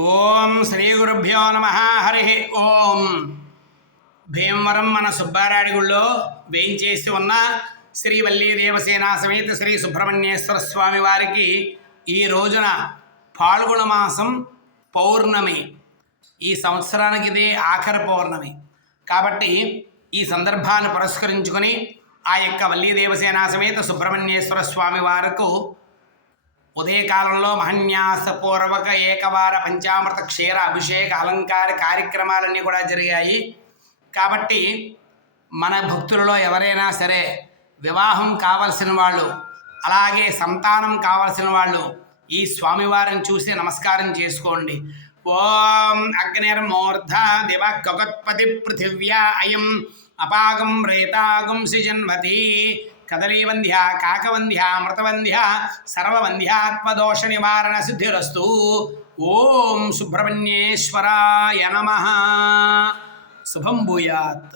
ఓం శ్రీ గురుభ్యో నమ. హరి ఓం. భీమవరం మన సుబ్బారాడి గుళ్ళో వేయించేసి ఉన్న శ్రీ వల్లీ దేవసేన సమేత శ్రీ సుబ్రహ్మణ్యేశ్వర స్వామి వారికి ఈ రోజున పాల్గొన మాసం పౌర్ణమి. ఈ సంవత్సరానికి ఇదే ఆఖరి పౌర్ణమి కాబట్టి ఈ సందర్భాన్ని పురస్కరించుకొని ఆ యొక్క వల్లీ దేవసేన సమేత సుబ్రహ్మణ్యేశ్వర స్వామి వారికి ఉదయకాలంలో మహన్యాసపూర్వక ఏకవార పంచామృత క్షీర అభిషేక అలంకార కార్యక్రమాలన్నీ కూడా జరిగాయి. కాబట్టి మన భక్తులలో ఎవరైనా సరే వివాహం కావలసిన వాళ్ళు, అలాగే సంతానం కావలసిన వాళ్ళు ఈ స్వామివారిని చూసి నమస్కారం చేసుకోండి. ఓం అగ్నిర్మూర్ధ దివ కగత్పతి పృథివ్యా అయం అపాగం రేతాగం సిజన్వతి కదలీవంధ్య కాకవంధ్య మృతవంధ్య సర్వవంధ్యాత్మదోష నివారణ సిద్ధిరస్తు. ఓం సుబ్రహ్మణ్యేశ్వరాయ నమః. శుభం భూయాత్.